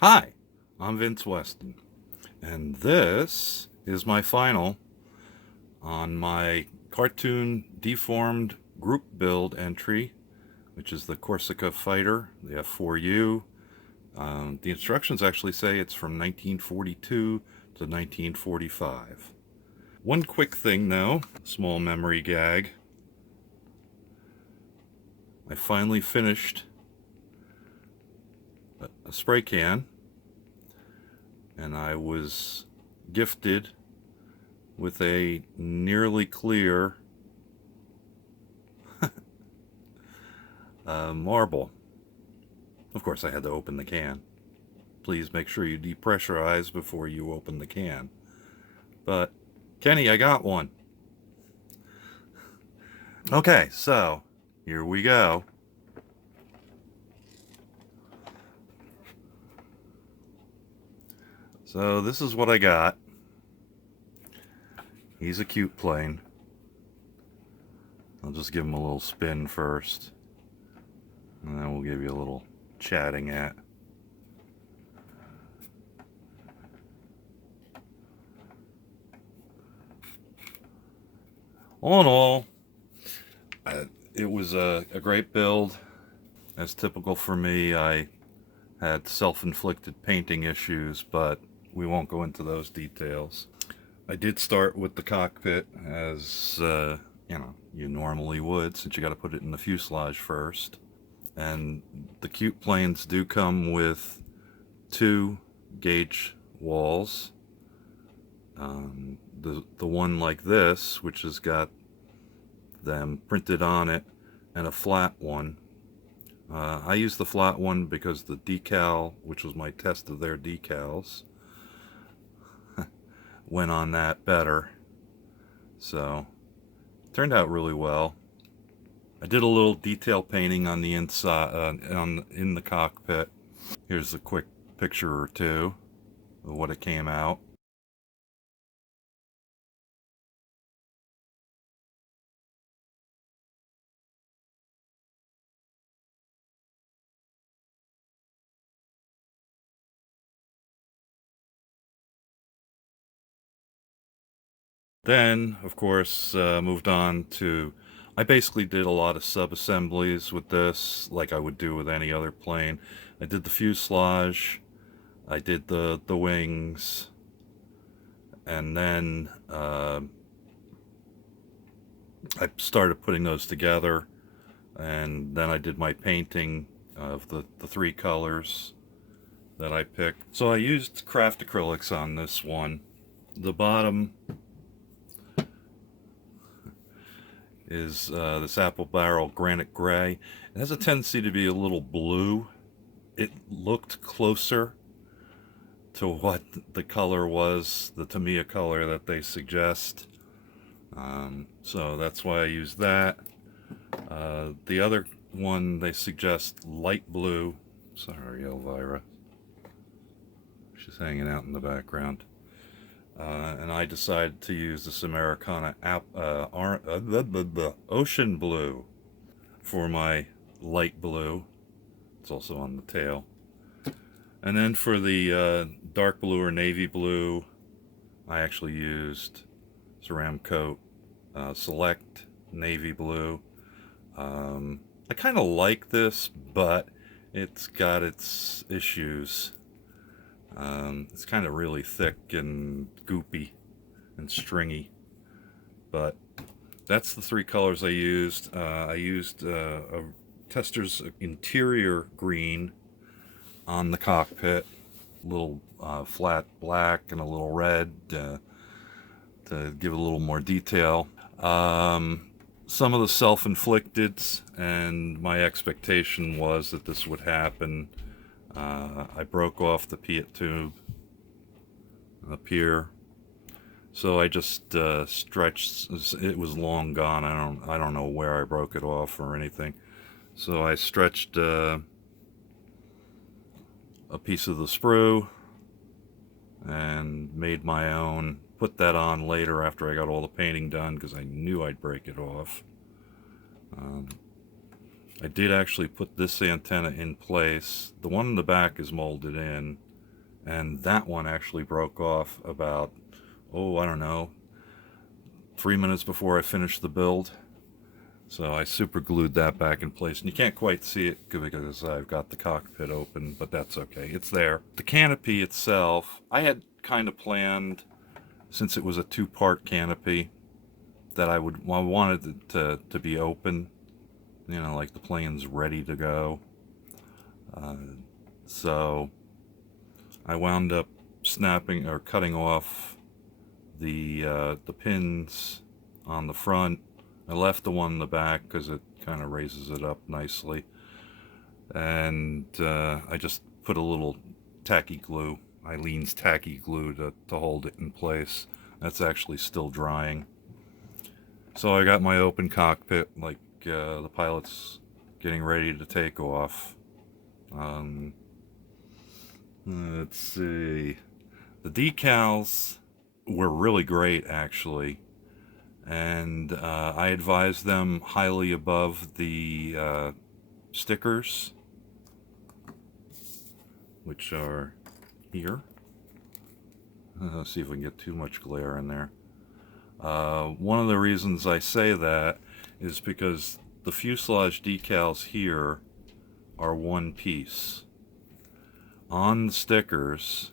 Hi, I'm Vince Weston, and this is my final on my cartoon Deformed group build entry, which is the Corsica Fighter, the F4U. The instructions actually say it's from 1942 to 1945. One quick thing though, small memory gag. I finally finished a spray can, and I was gifted with a nearly clear marble. Of course, I had to open the can. Please make sure you depressurize before you open the can. But, Kenny, I got one. Okay, so here we go. So this is what I got. He's a cute plane. I'll just give him a little spin first, and then we'll give you a little chatting at. All in all, it was a great build. As typical for me, I had self-inflicted painting issues, but we won't go into those details. I did start with the cockpit as you normally would, since you got to put it in the fuselage first. And the cute planes do come with 2 gauge walls. The one like this, which has got them printed on it, and a flat one. I used the flat one because the decal, which was my test of their decals, went on that better. So, turned out really well. I did a little detail painting on the inside, in the cockpit. Here's a quick picture or two of what it came out. Then, of course, moved on to. I basically did a lot of sub-assemblies with this, like I would do with any other plane. I did the fuselage, I did the wings, and then I started putting those together, and then I did my painting of the 3 colors that I picked. So I used craft acrylics on this one. The bottom is this apple barrel granite gray. It has a tendency to be a little blue. It looked closer to what the color was, the Tamiya color that they suggest. So that's why I used that. The other one they suggest light blue. Sorry, Elvira. She's hanging out in the background. And I decided to use this Americana ocean blue for my light blue. It's also on the tail. And then for the dark blue or navy blue, I actually used Ceramcoat Select Navy Blue. I kind of like this, but it's got its issues. It's kind of really thick and goopy and stringy. But that's the 3 colors I used. I used a Tester's interior green on the cockpit, a little flat black and a little red to give it a little more detail. Some of the self-inflicted, and my expectation was that this would happen. I broke off the pitot tube up here, so I just stretched. It was long gone. I don't know where I broke it off or anything. So I stretched a piece of the sprue and made my own. Put that on later after I got all the painting done because I knew I'd break it off. I did actually put this antenna in place. The one in the back is molded in. and that one actually broke off about, I don't know, 3 minutes before I finished the build. So I super glued that back in place, and you can't quite see it because I've got the cockpit open, but that's okay, it's there. The canopy itself, I had kind of planned, since it was a two-part canopy, that I wanted it to be open, you know, like the plane's ready to go. So I wound up snapping or cutting off the pins on the front. I left the one in the back because it kind of raises it up nicely, and I just put a little tacky glue, Eileen's tacky glue, to hold it in place. That's actually still drying. So I got my open cockpit, like the pilot's getting ready to take off. Let's see. The decals were really great, actually, and I advise them highly above the stickers, which are here. Let's see if we can get too much glare in there. One of the reasons I say that is because the fuselage decals here are one piece. On the stickers,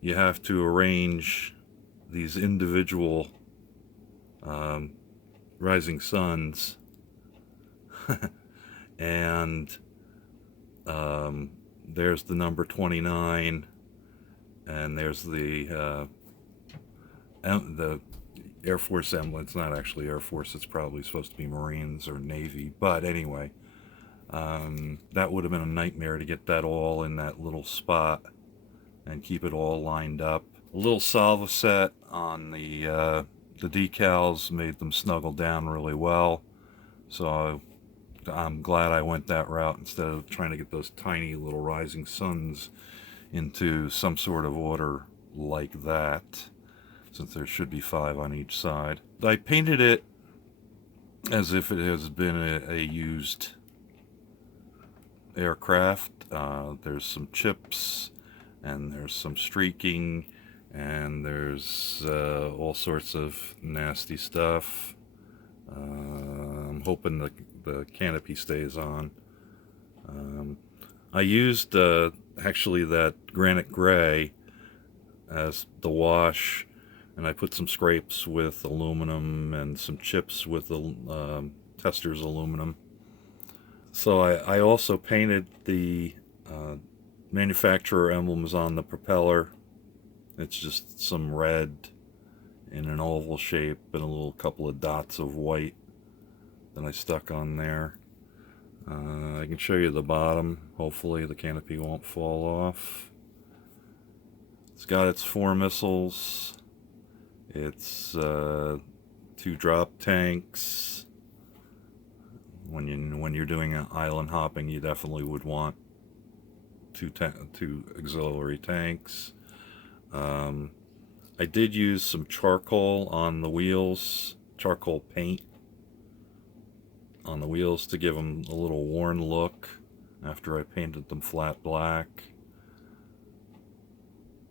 you have to arrange these individual rising suns and there's the number 29, and there's the Air Force emblem. It's not actually Air Force, it's probably supposed to be Marines or Navy, but anyway, that would have been a nightmare to get that all in that little spot and keep it all lined up. A little salvo set on the decals made them snuggle down really well, so I'm glad I went that route instead of trying to get those tiny little rising suns into some sort of order like that, since there should be 5 on each side. I painted it as if it has been a used aircraft. There's some chips, and there's some streaking, and there's all sorts of nasty stuff. I'm hoping the canopy stays on. I used actually that granite gray as the wash, and I put some scrapes with aluminum and some chips with the tester's aluminum. So I also painted the manufacturer emblems on the propeller. It's just some red in an oval shape and a little couple of dots of white that I stuck on there. I can show you the bottom. Hopefully the canopy won't fall off. It's got its 4 missiles. It's 2 drop tanks. When you're doing an island hopping, you definitely would want two auxiliary tanks. I did use some charcoal on the wheels, charcoal paint on the wheels to give them a little worn look after I painted them flat black.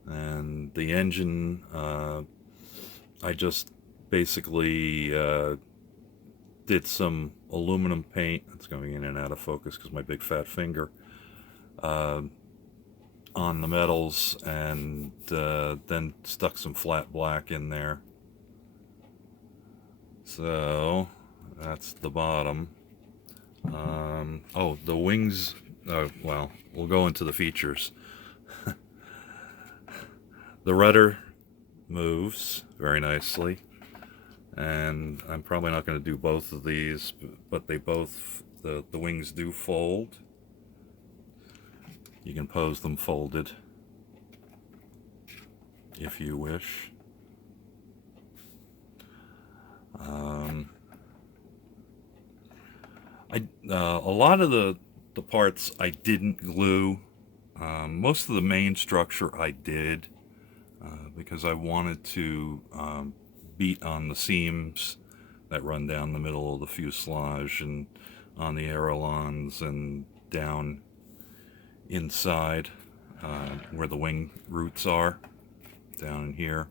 And the engine, I just basically did some aluminum paint. It's going in and out of focus because my big fat finger, on the metals, and then stuck some flat black in there. So that's the bottom. Oh, the wings, well, we'll go into the features. The rudder moves very nicely, and I'm probably not going to do both of these, but they both, the wings do fold. You can pose them folded if you wish. A lot of the parts I didn't glue. Most of the main structure I did, because I wanted to beat on the seams that run down the middle of the fuselage and on the ailerons and down inside. where the wing roots are, down in here.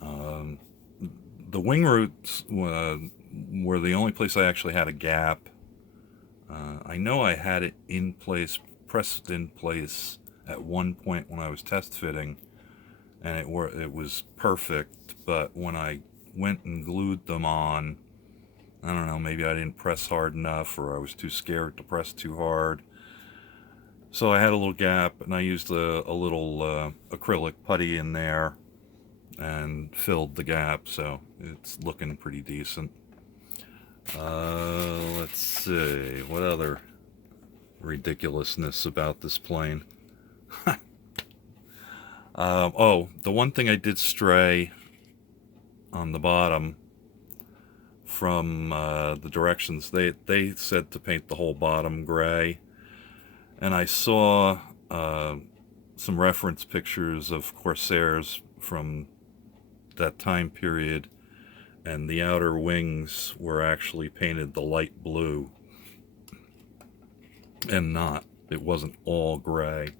The wing roots were the only place I actually had a gap. I know I had it in place, pressed in place at one point when I was test fitting, and it was perfect, but when I went and glued them on, I don't know, maybe I didn't press hard enough, or I was too scared to press too hard. So I had a little gap, and I used a little acrylic putty in there and filled the gap, so it's looking pretty decent. Let's see, what other ridiculousness about this plane? Oh, the one thing I did stray on the bottom from the directions, they said to paint the whole bottom gray, and I saw some reference pictures of Corsairs from that time period, and the outer wings were actually painted the light blue, and it wasn't all gray.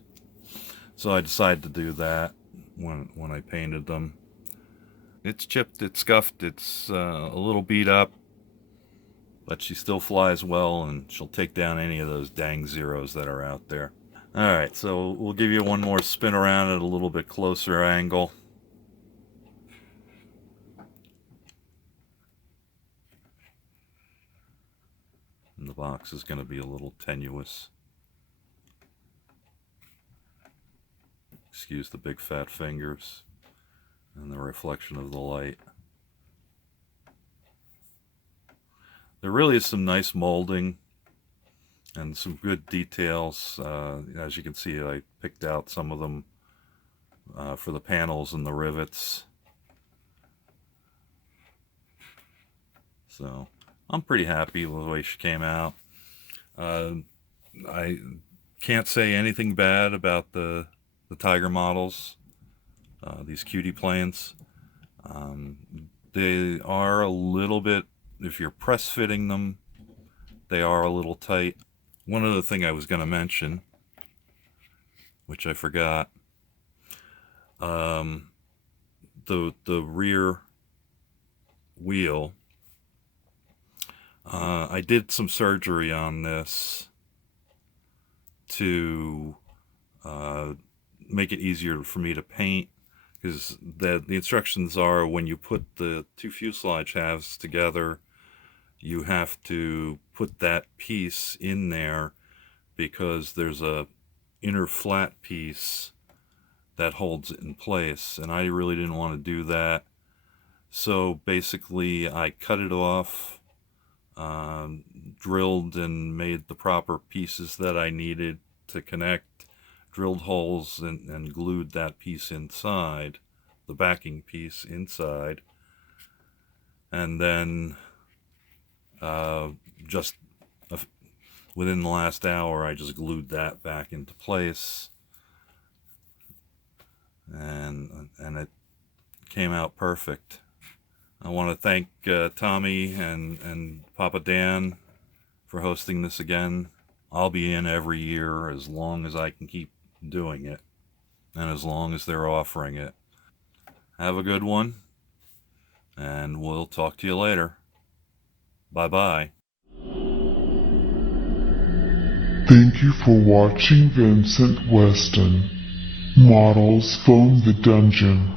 So I decided to do that when I painted them. It's chipped, it's scuffed, it's a little beat up, but she still flies well, and she'll take down any of those dang zeros that are out there. Alright, so we'll give you one more spin around at a little bit closer angle. And the box is going to be a little tenuous. Excuse the big fat fingers and the reflection of the light. There really is some nice molding and some good details. As you can see, I picked out some of them for the panels and the rivets. So I'm pretty happy with the way she came out. I can't say anything bad about the Tiger models, these cutie planes. They are a little bit, if you're press fitting them, they are a little tight. One other thing I was going to mention, which I forgot, the rear wheel, I did some surgery on this to make it easier for me to paint, because the instructions are when you put the two fuselage halves together, you have to put that piece in there because there's a inner flat piece that holds it in place, and I really didn't want to do that. So basically I cut it off, drilled and made the proper pieces that I needed to connect, drilled holes and glued that piece inside, the backing piece inside, and then just within the last hour I just glued that back into place, and it came out perfect. I want to thank Tommy and Papa Dan for hosting this again. I'll be in every year as long as I can keep doing it, and as long as they're offering it. Have a good one, and we'll talk to you later. Bye-bye. Thank you for watching Vincent Weston. Models Phone the Dungeon.